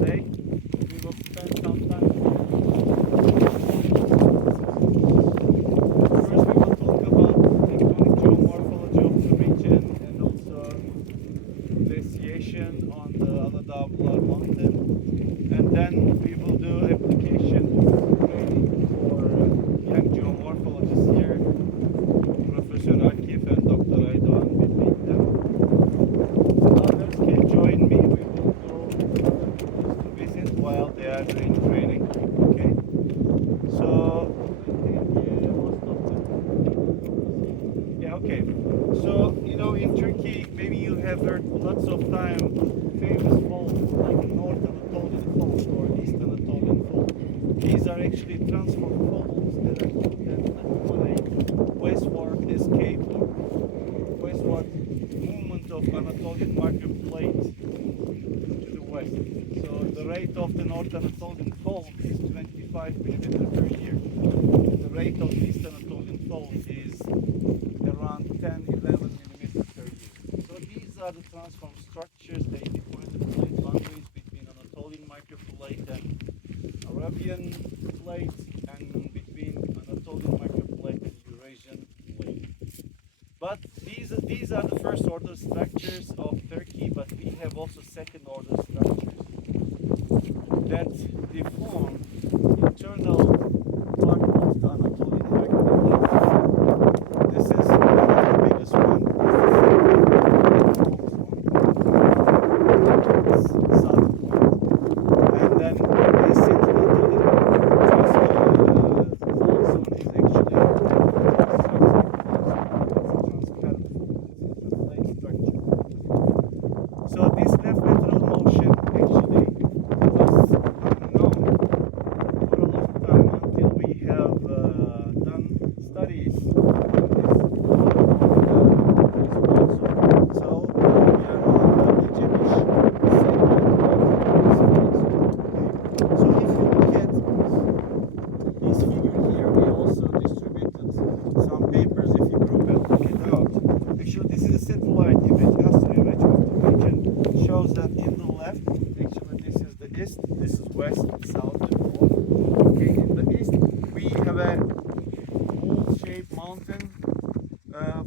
today we will spend some time. First, we will talk about tectonic geomorphology of the region and also glaciation on the Aladağlar mountain, and then we will do application training for young geomorphologists here, Professor Akif and Dr. Aydoğan will lead them. Others can join me. We will go other places to visit while they are doing training. Okay. So I think most of them. Yeah. Okay. So in Turkey, maybe you have heard lots of time famous falls like North Anatolian Fault or East Anatolian Fault. These are actually transformed faults that accommodate westward escape or westward movement of Anatolian microplate to the west. So the rate of the North Anatolian Fault is 25 millimeter per year. The rate of the East Anatolian Fault is around 10, 11 millimeters per year. So these are the transform structures. They define the plate boundaries between Anatolian microplate and Arabian plate, and between Anatolian microplate and Eurasian plate. But these are the first order structures of Turkey, but we have also second order structures that deform internal part of the Anatolian microplate. This is one of the biggest one. It's southern point. And then the central Anatolian fault zone is actually so this left lateral motion actually was unknown for a long time until we have done studies on this fault zone. So we are on the Jewish segment of this fault zone. So if you look at this figure here, we also distributed some papers. If you group it out, actually this is a satellite image, astro image of the region. Shows that in the left, actually this is the east, this is west, south, and north. Okay, in the east we have a bowl-shaped mountain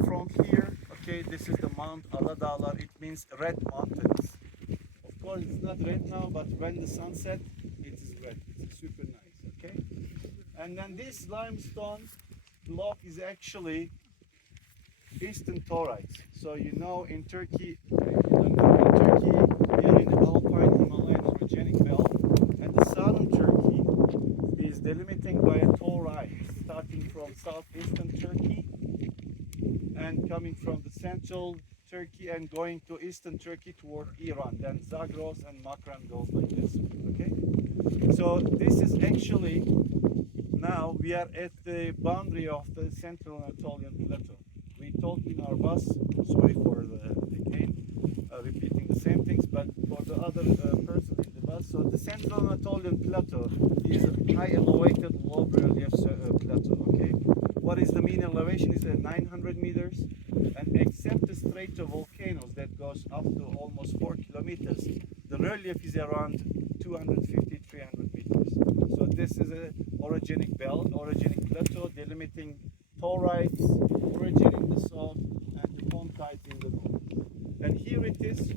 from here. Okay, this is the Mount Aladağlar. It means red mountains. Of course, it's not red now, but when the sun sets, it is red. It's super nice. Okay, and then this limestone block is actually Eastern Taurites. So in Turkey, we are in the Alpine Himalayan orogenic belt, and the southern Turkey is delimiting by a taurite, starting from southeastern Turkey and coming from the central Turkey and going to eastern Turkey toward Iran. Then Zagros and Makran goes like this. Okay, so this is actually now we are at the boundary of the central Anatolian plateau. We talked in our bus, sorry for repeating the same things, but for the other person in the bus. So the central Anatolian plateau is a high elevated low relief plateau. Okay, what is the mean elevation? Is 900 meters, and except the stratovolcanoes that goes up to almost 4 kilometers, the relief is around 250-300 meters. So this is a orogenic belt, orogenic plateau delimiting taurites originating the south and the pontites in the north. And here it is.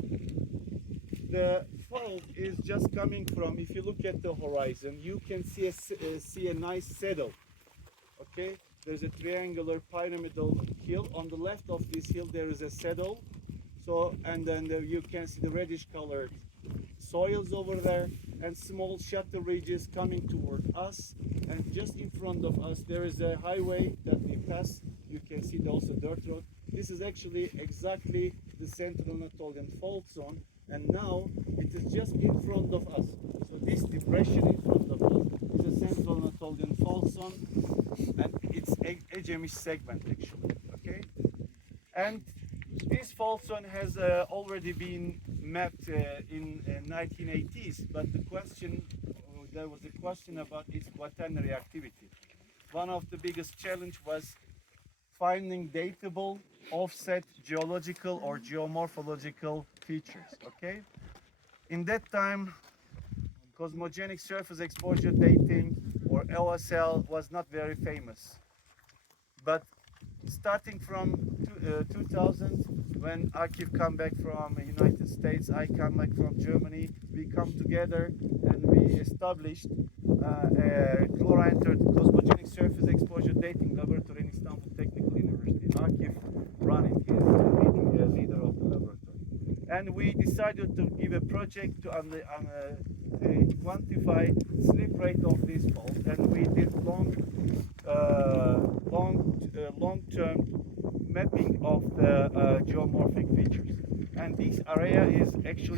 The fault is just coming from, if you look at the horizon, you can see a nice saddle. Okay, there's a triangular pyramidal hill. On the left of this hill there is a saddle. So, and then you can see the reddish colored soils over there and small shutter ridges coming toward us. And just in front of us there is a highway that we pass. You can see also dirt road. This is actually exactly the central Anatolian fault zone, and now it is just in front of us. So this depression in front of us is a central Anatolian fault zone, and it's a Ecemish segment actually. Okay, and this fault zone has already been mapped in 1980s, but there was a question about its quaternary activity. One of the biggest challenge was finding datable offset geological or geomorphological features. Okay, in that time cosmogenic surface exposure dating, or OSL, was not very famous. But starting from 2000, when Akif come back from United States, I come back from Germany, we come together and we established a chlorine-entered cosmogenic surface exposure dating laboratory in Istanbul Technical University. Akif running, he is the leader of the laboratory. And we decided to give a project to quantify slip rate of this fault, and we did long-term mapping of the geomorphic features. And this area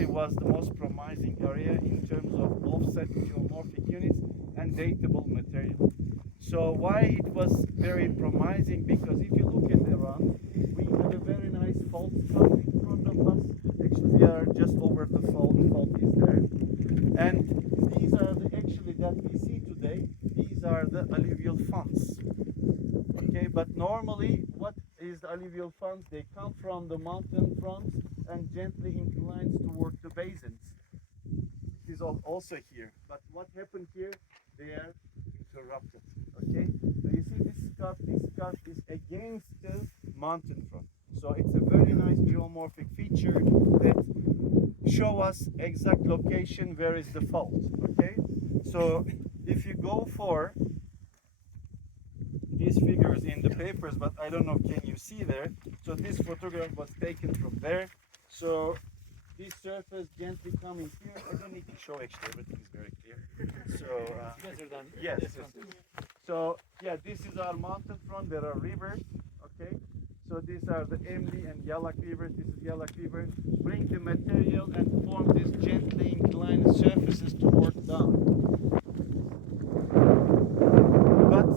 was the most promising area in terms of offset geomorphic units and datable material. So why it was very promising? Because if you look at the run, we have a very nice fault scarp in front of us. Actually, we are just over the fault is there. And these are that we see today, these are the alluvial fronts. Okay, but normally what is the alluvial fronts? They come from the mountain fronts and gently inclines toward the basins. It is also here. But what happened here? They are interrupted. Okay, so you see this scarp is against the mountain front. So it's a very nice geomorphic feature that show us exact location where is the fault. Okay, so if you go for these figures in the papers, but I don't know, can you see there? So this photograph was taken from there. So this surface gently coming here. I don't need to show, actually, everything is very clear. So You guys are done. yes. So yeah, this is our mountain front. There are rivers. Okay. So these are the Emli and Yalak rivers. This is Yalak river. Bring the material and form these gently inclined surfaces to work down. But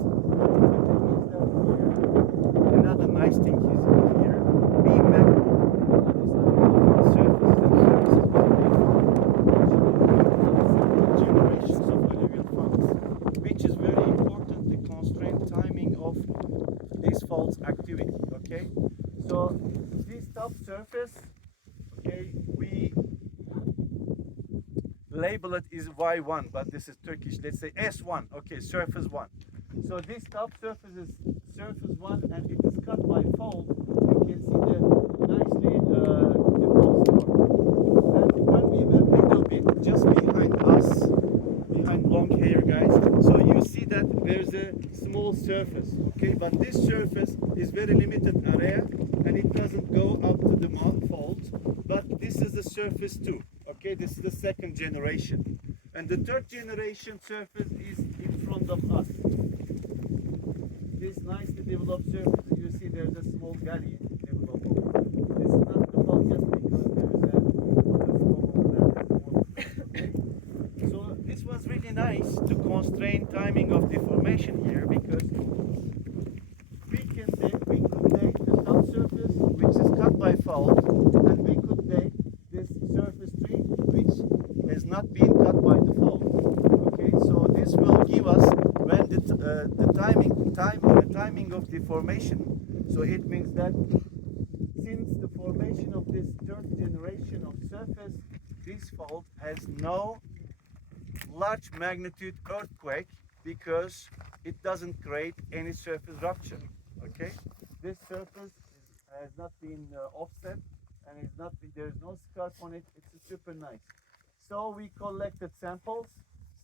another nice thing is here. We map generations of alluvial faults, which is very important to constrain timing of this fault's activity. Okay, so this top surface, okay, we label it is Y1, but this is Turkish. Let's say S1. Okay, surface 1. So this top surface is surface 1, and it is cut by fault. You can see the nicely developed storm. And when we map a little bit just behind us, behind long hair guys, so you see that there's a small surface. Okay, but this surface is very limited area, and it doesn't go up to the mount fault. But this is the surface 2. Okay, this is the second generation, and the third generation surface is in front of us. This nicely developed surface, you see there's a small gully developed over. This is not the fault just because there is a water flow over there. Okay? So this was really nice to constrain timing of deformation here, because we could date the top surface which is cut by fault, and we could date this surface 3 which has not been cut by the fault. Okay, so this will give us when the timing of deformation. So it means that since the formation of this third generation of surface, this fault has no large magnitude earthquake, because it doesn't create any surface rupture. Okay, this surface has not been offset, and there's no scarp on it. It's super nice. So we collected samples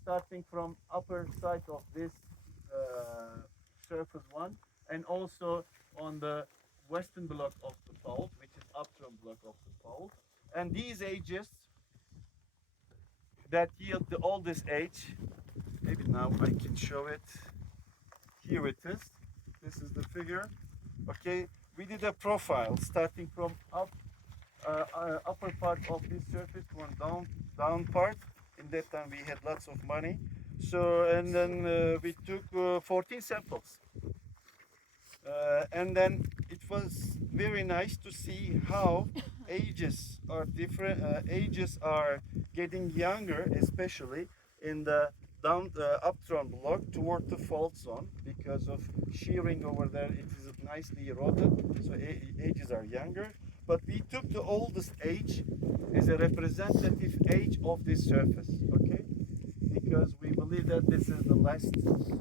starting from upper side of this surface 1, and also on the western block of the fault, which is upstream block of the fault. And these ages that yield the oldest age, maybe now I can show it. Here it is. This is the figure. Okay, we did a profile starting from upper part of this surface, one down part. In that time we had lots of money. So, and then we took 14 samples. And then it was very nice to see how ages are different. Ages are getting younger, especially in the upturn block toward the fault zone, because of shearing over there. It is nicely eroded, so ages are younger. But we took the oldest age as a representative age of this surface. Okay, believe that this is the last